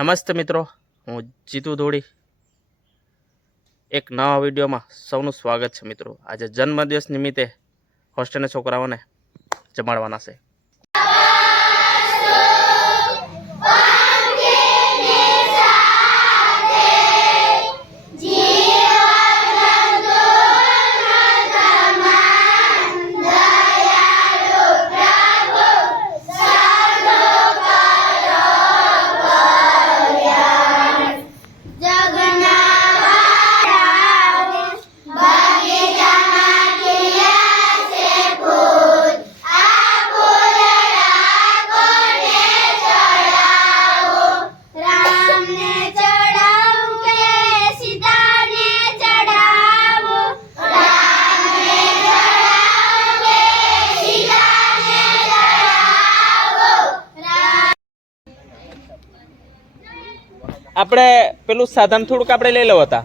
નમસ્તે મિત્રો, હું જીતુ ધોળી. એક નવા વિડીયોમાં સૌનું સ્વાગત છે મિત્રો. આજે જન્મદિવસ નિમિત્તે હોસ્ટેલના છોકરાઓને જમાડવાના છે. આપણે પેલું સાધન થોડુંક આપણે લઈ લેવા હતા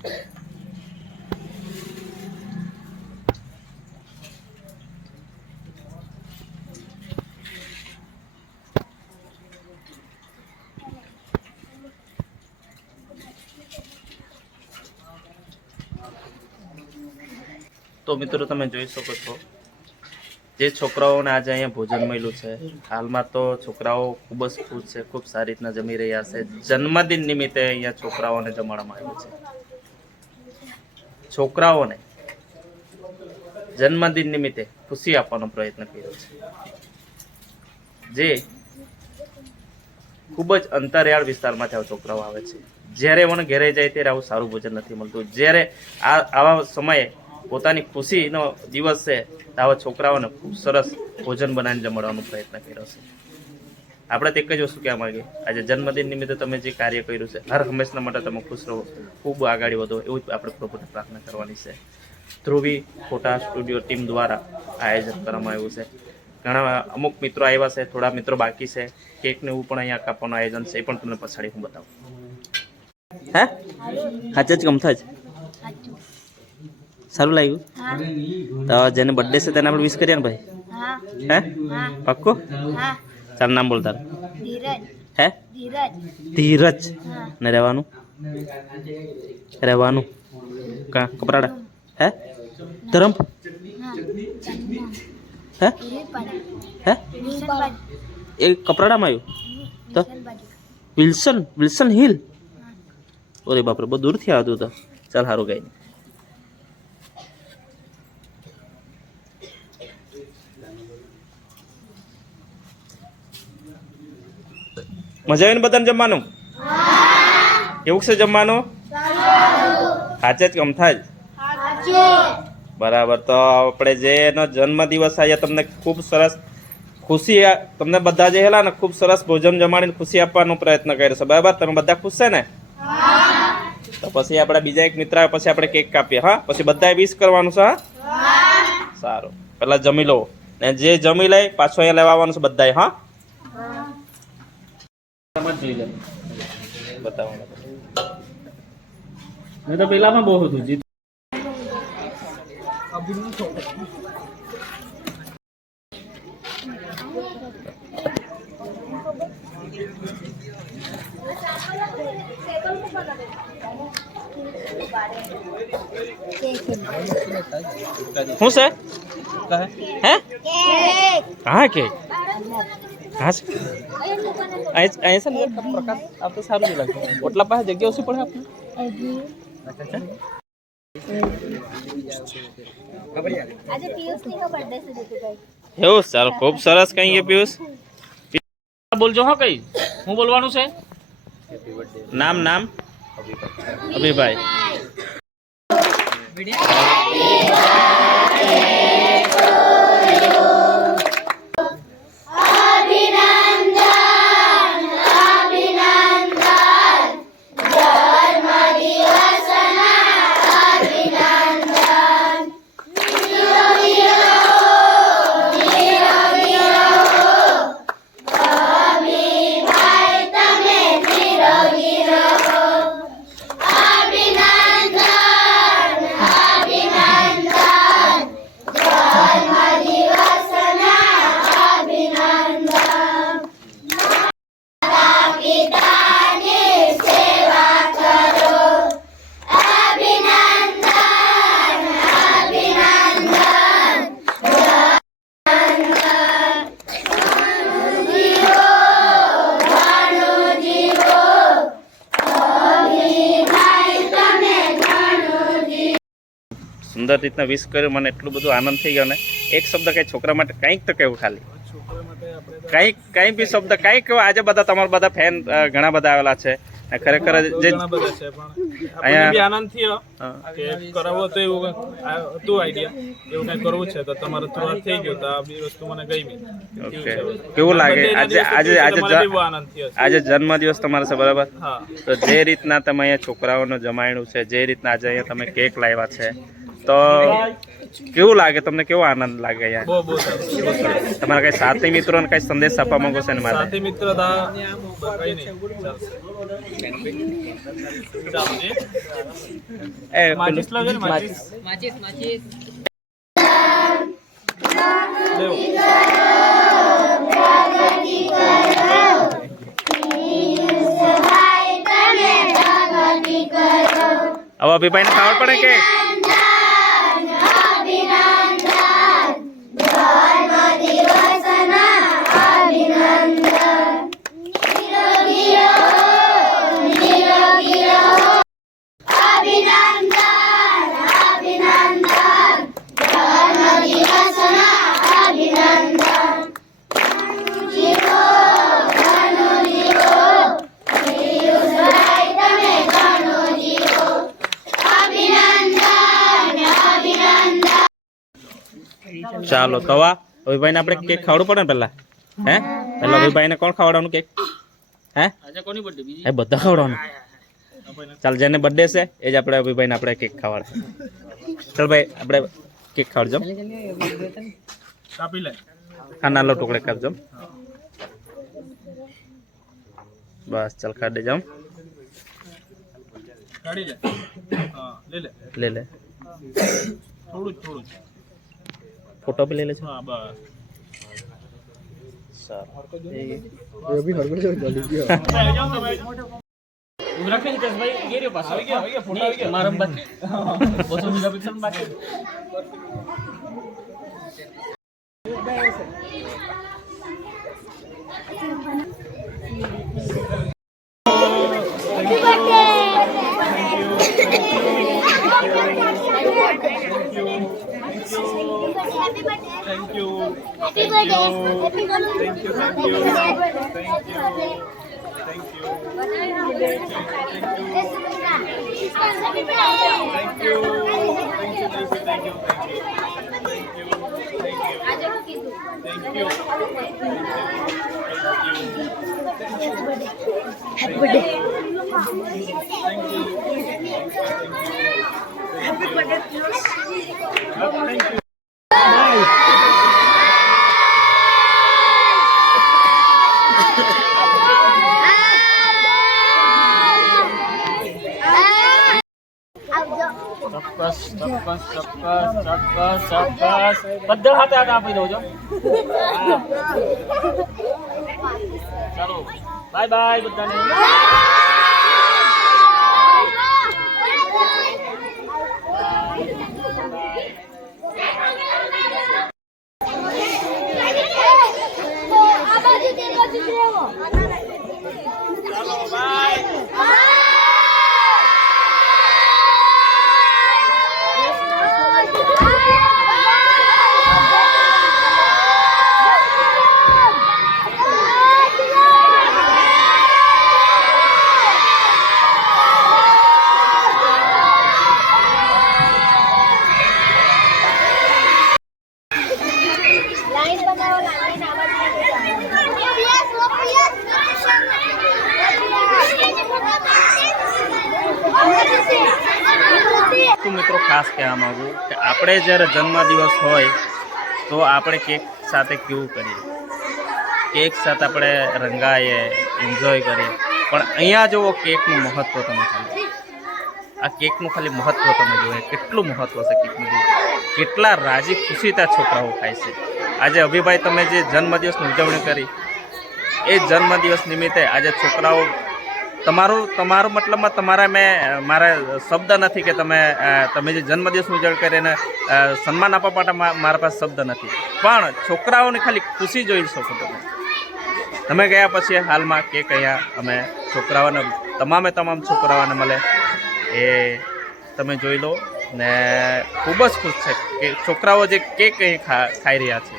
તો મિત્રો તમે જોઈ શકો છો, જે છોકરાઓને આજે અહીંયા ભોજન મળ્યું છે, હાલમાં તો છોકરાઓ ખૂબ જ ખુશ છે, ખૂબ સારી રીતના જમી રહ્યા છે. જન્મદિન નિમિત્તે અહીંયા છોકરાઓને જમાડવામાં આવ્યું છે. છોકરાઓને જન્મદિન નિમિત્તે ખુશી આપવાનો પ્રયત્ન કર્યો છે. જે ખૂબ જ અંતરિયાળ વિસ્તારમાંથી આવા છોકરાઓ આવે છે. જ્યારે મને ઘેરે જાય ત્યારે આવું સારું ભોજન નથી મળતું. જ્યારે આ આવા સમયે પોતાની ખુશીનો દિવસ છે આવા છોકરાઓને ખૂબ સરસ ભોજન બનાવીને જમાડવાનો પ્રયત્ન કર્યો છે. આપણે તો એક જ વસ્તુ કહેવા માંગીએ. આજે જન્મદિન નિમિત્તે તમે જે કાર્ય કર્યું છે હર હંમેશના માટે તમે ખુશ રહો. ખૂબ આગળ વધો એવું જ આપણે પ્રભુને પ્રાર્થના કરવાની છે. ધ્રુવી ફોટા સ્ટુડિયો ટીમ દ્વારા આયોજન કરવામાં આવ્યું છે. ઘણા અમુક મિત્રો આવ્યા છે થોડા મિત્રો બાકી છે. કેકને એવું પણ અહીંયા કાપવાનું આયોજન છે એ પણ તમને પછાડી હું બતાવું. હે? સાચે જ ગમતા જ? સારું લાગ્યું? તો જેને બર્થડે છે તેને આપણે વિશ કરીએ ને ભાઈ? હા. પાક્કો? ચાલ નામ બોલ તારું. હે? ધીરજ. ને રહેવાનું? રહેવાનું. કા? કપરાડા? હે? ધરમ? હા. હે? એ કપરાડામાં આવ્યું? તો? વિલ્સન? Wilson hill? ઓરે બાપરે બહુ દૂરથી આવતું હતું ચાલ સારું કઈ નહીં મજા આવીને બધાને જમવાનું? કેવું છે જમવાનું? સાચે જ કમ થાય બરાબર તો આપણે જે એનો જન્મદિવસ આવ્યા તમને ખૂબ સરસ ખુશી તમને બધા જે હેલા ને ખૂબ સરસ ભોજન જમાડીને ખુશી આપવાનો પ્રયત્ન કર્યો છે. બરાબર તમે બધા ખુશ છે ને? તો પછી આપણે બીજા એક મિત્ર પછી આપણે કેક કાપીએ હા? પછી બધાએ વિશ કરવાનું છે હા? સારું. પેલા જમી લો. ને જે જમી લે પાછો અહીંયા લેવા આવવાનું છે બધાએ હા? બતાવવાનું. મેં તો પેલામાં બહુ હતું જીત. શું છે? હે? હા કે. હા છે. અહીં અહીં છે ને એક પ્રકાશ આવતો સારું નહીં લાગતું ઓટલા પાસે જગ્યા ઓછી પડે આપણે આજે પિયુષની નો બર્થડે છે દીકુભાઈ એવું ચાલો ખૂબ સરસ કઈ ગયા પિયુષ બોલજો હો કઈ હું બોલવાનું છે નામ નામ અભિભાઈ સુંદર રીતના વિશ કર્યું મને એટલું બધું આનંદ થઈ ગયો ને એક શબ્દ કઈ છોકરા માટે કંઈક તો કેવું ખાલી. કંઈક કંઈ બી શબ્દ કંઈક આજે બધા તમારા બધા ફેન ઘણા બધા આવેલા છે. અને ખરેખર જે અહીંયા- આનંદ થયો. કે કરાવવો તો એવું હતું આઈડિયા એવું કંઈક કરવું છે તો તમારે થોડા થઈ ગયું તો આ બી વસ્તુ મને ગમી. ઓકે. કેવું લાગે? આજે આજે આજે આજે જન્મદિવસ તમારો છે બરાબર? તો જે રીતના તમે અહીંયા છોકરાઓનું જમાયણું છે જે રીતના આજે અહીંયા તમે કેક લાવ્યા છે તો કેવું લાગે? તમને કેવો આનંદ લાગે અહીંયા બહુ બહુ સરસ બહુ સરસ તમારા કઈ સાથી મિત્રોને કઈ સંદેશ આપવા માંગો છો ને મારે સાથી મિત્રતા કઈ નહીં. ચાલશે. ચાલો એ એ પેલું- માચીસ લાવજો ને માચીસ? લેવો. હવે અભિભાઈને ખબર પડે કે ચાલો તો આ અભિભાઈને આપણે કેક ખવડાવવું પડે ને પહેલા? હે? પહેલા અભિભાઈને કોણ ખવડાવવાનું કેક? હે? આજે કોની બર્થડે બીજી? એ બધા ખવડાવવાનું. ચાલ જેને બર્થડે છે એ જ આપણે અભિભાઈને આપણે કેક ખવડાવે ચાલ ભાઈ આપણે કેક ખવડજો. કાપી લે. હા નાનો ટુકડે કાપજો બસ ચાલ દેજો કાઢી લે. હા લે લે. લે લે. થોડું થોડું ફોટો બી લઈ લેજો હા બસ ઊભી Thank you. Happy birthday. Happy birthday. Thank you. Thank you. Thank you. Thank you. Thank you. Thank you. Happy birthday. Happy birthday. Thank you. ચોક્કસ ચોક્કસ ચોક્કસ ચોક્કસ ચોક્કસ. બધા હાથે હાથ આપી દઉં છો. ચાલો. બાય બાય બધાને આ બાજુ તે બાજુ રહેવો ચાલો બાય લાઈન બનાવો લાઈન આવા તો મિત્રો ખાસ કહેવા માગું કે આપણે જ્યારે જન્મદિવસ હોય તો આપણે કેક સાથે કેવું કરીએ? કેક સાથે આપણે રંગાઈએ એન્જોય કરીએ. પણ અહીંયા જુઓ કેકનું મહત્ત્વ તમે ખાલી. આ કેકનું ખાલી મહત્ત્વ તમે જુઓ. કેટલું મહત્ત્વ છે કેકનું કેટલા રાજી ખુશીતા છોકરાઓ ખાય છે. આજે અભિભાઈ, તમે જે જન્મદિવસની ઉજવણી કરી, એ જન્મદિવસ નિમિત્તે આજે છોકરાઓ તમારું તમારું મતલબમાં તમારા મેં મારા શબ્દ નથી કે તમે તમે જે જન્મદિવસની ઉજવણી કરી એને સન્માન આપવા માટે મારા પાસે શબ્દ નથી. પણ છોકરાઓની ખાલી ખુશી જોઈ શકો તમે તમે ગયા પછી હાલમાં કે કયા અમે છોકરાઓને, તમામે તમામ છોકરાઓને મળે એ તમે જોઈ લો ને ખૂબ જ ખુશ છે કે છોકરાઓ જે કેક અહીં ખા, ખાઈ રહ્યા છે.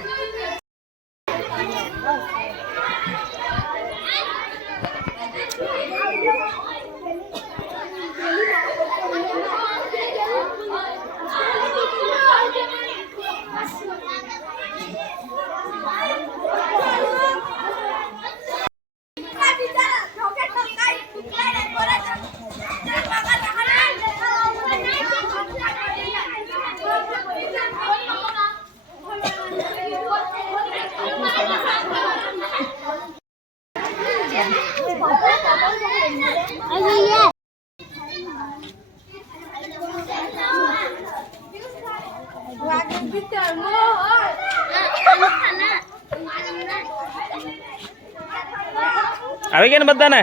આવી ગયા ને બધાને?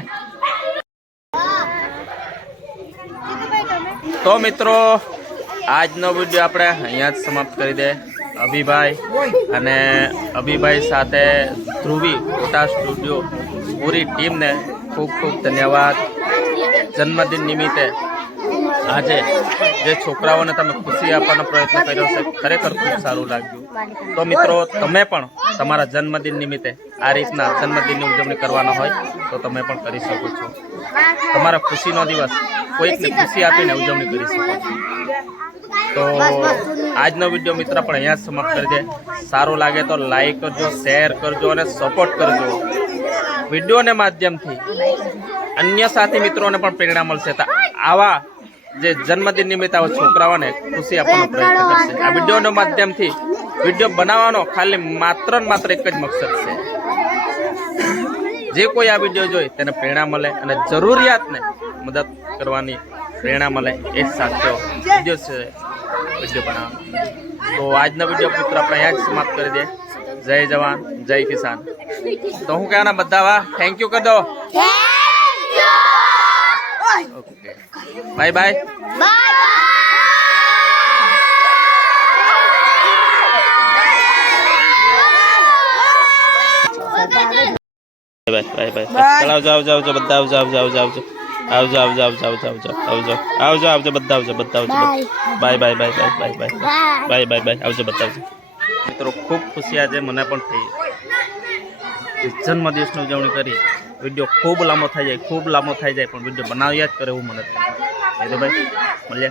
તો મિત્રો, આજનો વીડિયો આપણે અહીંયા જ સમાપ્ત કરી દે. અભિભાઈ અને અભિભાઈ સાથે ધ્રુવી ફોટા સ્ટુડિયો પૂરી ટીમને ખૂબ ખૂબ ધન્યવાદ. જન્મદિન નિમિત્તે આજે જે છોકરાઓને તમે ખુશી આપવાનો પ્રયત્ન કર્યો છે. ખરેખર ખૂબ સારું લાગ્યું. તો મિત્રો, તમે પણ તમારા જન્મદિન નિમિત્તે આ રીતના જન્મદિનની ઉજવણી કરવાનો હોય તો તમે પણ કરી શકો છો. તમારા ખુશીનો દિવસ કોઈકને ખુશી આપીને ઉજવણી કરી શકો છો. તો આજનો વીડિયો મિત્ર પણ અહીંયા સમાપ્ત કરી દે. સારું લાગે તો લાઈક કરજો શેર કરજો અને સપોર્ટ કરજો. વિડીયોને માધ્યમથી અન્ય સાથી મિત્રોને પણ પ્રેરણા મળશે. આવા જે જન્મદિન નિમિત્તે આવા છોકરાઓને ખુશી આપવાનો પ્રયત્ન કરશે. આ વિડીયોના માધ્યમથી વીડિયો બનાવવાનો ખાલી માત્ર ને માત્ર એક જ મકસદ છે. જે કોઈ આ વીડિયો જોઈ તેને પ્રેરણા મળે અને જરૂરિયાતને મદદ કરવાની પ્રેરણા મળે એ જ સાચો વીડિયો છે વીડિયો બનાવવાનો. તો આજનો વીડિયો મિત્ર આપણે અહીંયા જ સમાપ્ત કરી દે જય જવાન જય કિસાન. તો હું કહેવાના બધા વા થેન્ક યુ કરી દો okay bye bye. Bye bye. Bye. આવજો આવજો આવજો બધા આવજો આવજો આવજો આવજો. આવજો આવજો આવજો આવજો આવજો આવજો. આવજો આવજો બધા આવજો બધા આવજો bye. Bye bye bye bye bye bye. Bye. Bye આવજો બધા આવજો. મિત્રો ખૂબ ખુશી આજે મને પણ થઈ. જન્મદિવસની ઉજવણી કરી. વીડિયો ખૂબ લાંબો થઈ જાય ખૂબ લાંબો થઈ જાય પણ વીડિયો બનાવ્યા જ કરે એવું મને થાય. એ તો ભાઈ મળીએ.